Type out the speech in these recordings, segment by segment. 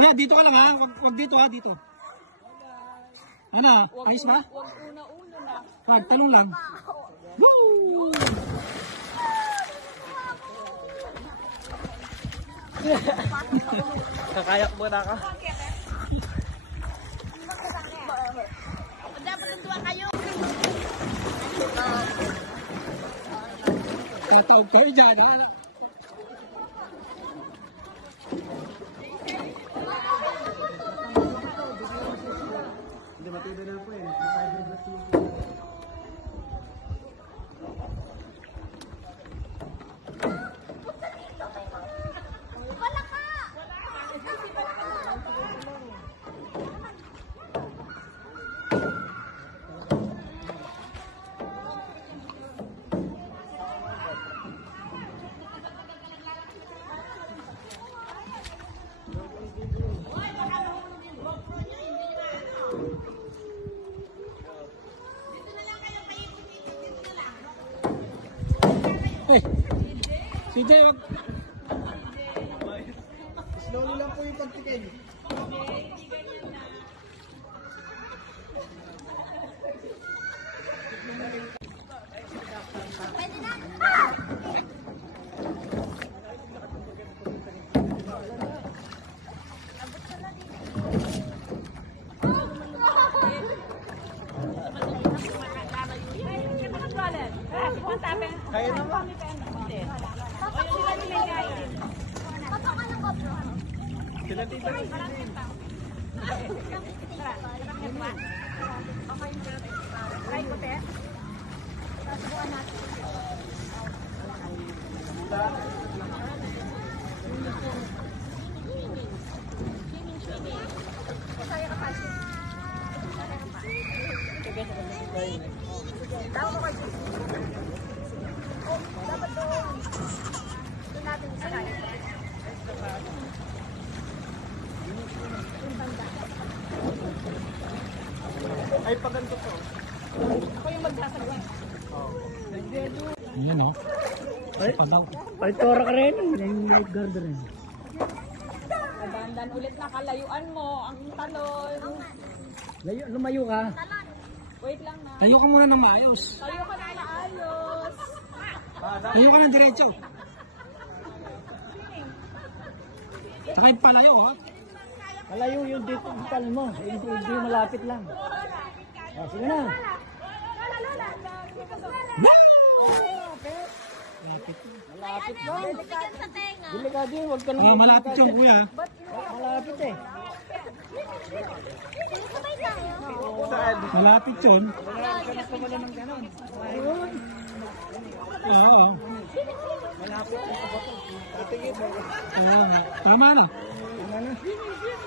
Kuya, dito ka lang ha. Wag dito ha, dito. Ano? Ayos ba? Wag una-una na. Wag, talong lang. Woo! Kakayak mo na ka. Dapat nandun kayo. Tatawag kayo dyan ha. Hindi matibay na po eh. Hey, CJ, wag. Slowly lang po yung pagtikin. Pwede na. Kaya naman. Sila tita. Tawag ko kay dapat doon. Doon natin isa kaya. Ay, paganto to. Ako yung magsasagawa. Yan o. Pagaw. Ay, tora ka rin. Yung lifeguard rin. Dandan ulit na kalayuan mo. Ang talon. Lumayo ka. Wait lang na. Tayo ka muna ng maayos. Tayo ka na maayos. Tayo ka ng diretso. Saka yung palayo ha. Malayo yung dito mo. Hindi malapit lang. Oh, sige na. Malapit ba? Bigyan sa tenga. Delikado yun. Huwag ka na. Malapit yung kuya. Malapit eh. Sabay tayo. Malapit yun. Oo. Ayan. Tama na.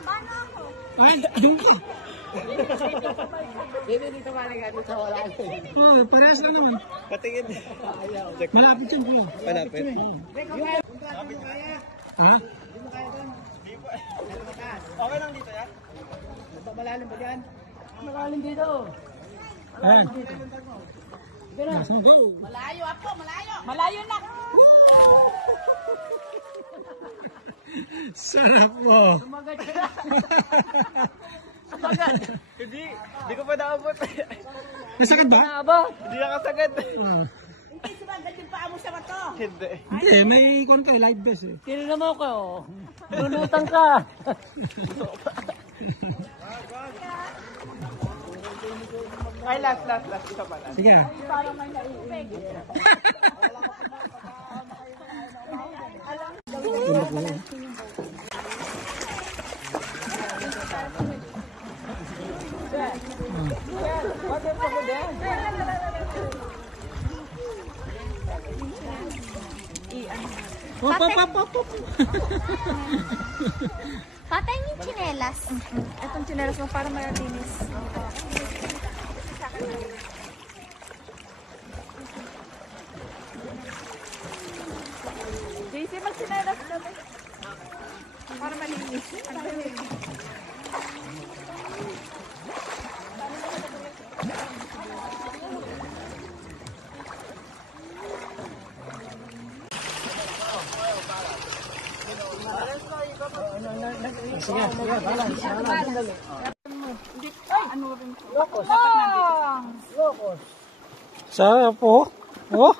Paano ako? Ay, doon ka. Dito maliga. Dito wala. Oo, parehas lang naman. Patingin. Malapit yun kuya. Malapit. Ha? Okay lang dito ya? Malalim ba dyan? Malalim dito. Ayan. Let's go. Malayo ako, malayo. Malayo na. Sarap mo. Sumagat ka na. Sumagat. Hindi ko pa naabot. Nasakit ba? Hindi nakasagad. Hindi sumagat yung paa mo sa bato. Hindi. Hindi, may kon kayo, live best eh. Tinignan mo ko. Lulutang ka. Ay, last. Isa pa lang. Sige. Parang may naiibig. Pop. Patay yung tsinelas. Itong tsinelas mo para malinis. JC, mag-tsinelas kami. Para malinis. Sige, balance. Lokos. Lokos. Sa po. Oh.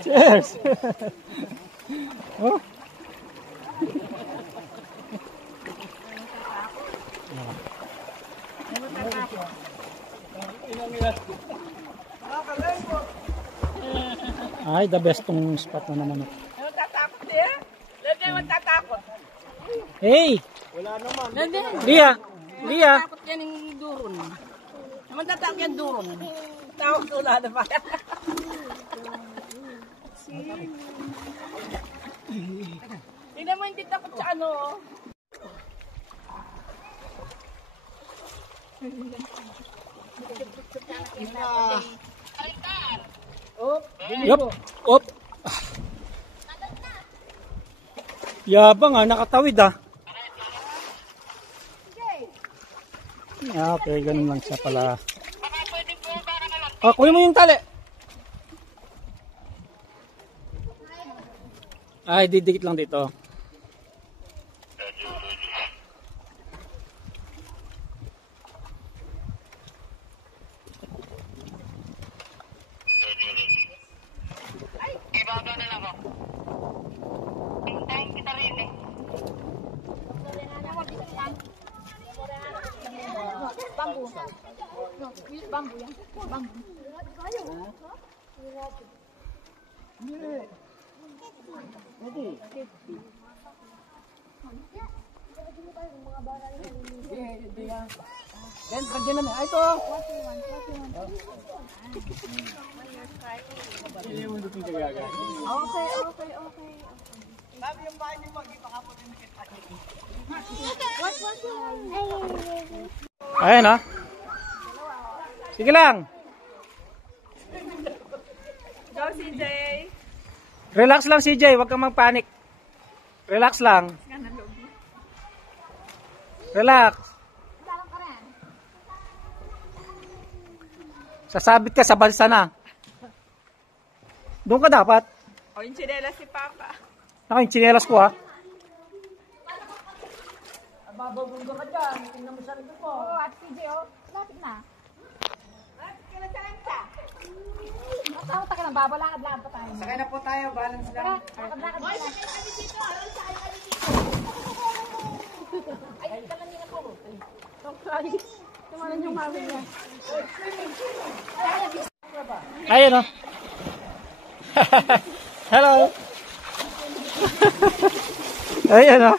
Cheers. Oh. Ay, the best tong spot na naman. Ano tatakot eh? Lagi mo tatakot. Hey! Wala naman. Lia! Lia! Tatakot yan yung duron. Naman tatakot yan duron. Tawag ko na ba? Tingnan mo hindi takot sa ano. Yup! Op! Yabang ah, nakatawid ah. Okay, ganun lang siya pala. Kunin mo yung tali. Ay, didikit lang dito. Bambu. No, use bambu yan. Bambu. Then, pagyan namin. Ay, ito. Okay. Ayan ah. Sige lang. Go CJ. Relax lang CJ, huwag kang magpanik. Relax lang. Relax. Sasabit ka sa balsa na. Doon ka dapat. O yung chinela si Papa. Naka yung tsinelas ko ha. Bababungga ka dyan. Tingnan mo sa likod mo. Oo, at CJ, oh. Lapit na. Matawag ka lang, babalakad-lakad pa tayo. Sakay na po tayo. Balance lang. Lakad-lakad pa tayo. Ay, kalan niya na po. Tumalan yung mawin niya. Ayan o. Hello. Ayan o.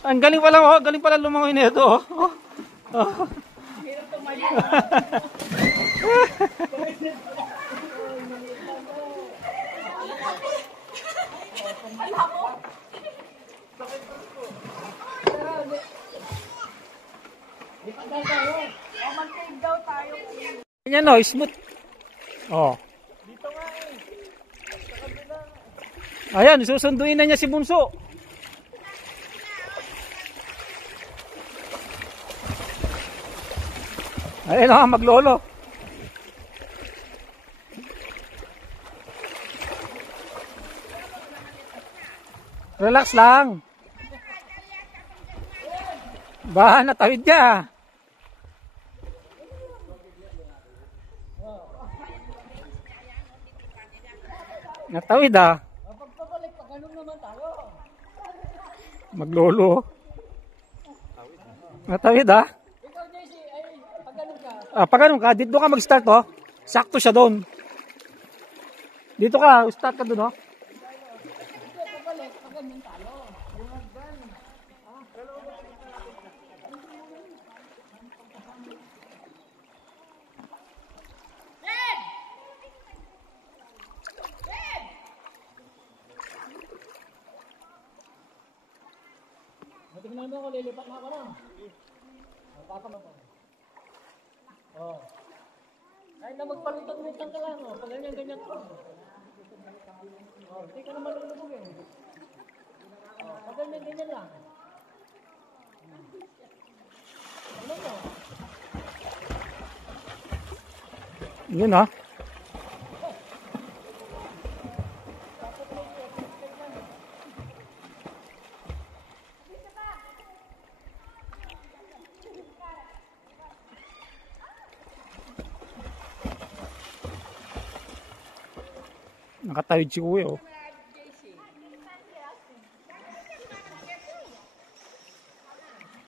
Ang galing pala oh, galing pala lumangoy nito oh. Oh. Yan o, smooth. Oh. Ayan, susunduin na niya si Bunso. Ayan o, maglolo. Relax lang. Ba, natawid niya. Natawid ah. Maglolo. Natawid ah. Pag ganun ka, dito ka mag-start oh. Sakto siya doon. Dito ka, start ka doon oh. Tingnan mo ako, lilipat na ako na. Papamang ko. Oh. Kahit na magpalutang-lutang ka lang, oh. Pag ganyan-ganyan ko. Oh, hindi ka naman lulubog eh. Oh, pag ganyan-ganyan lang. Ano mo? Yun ah. Nakatawid si kuya, oh.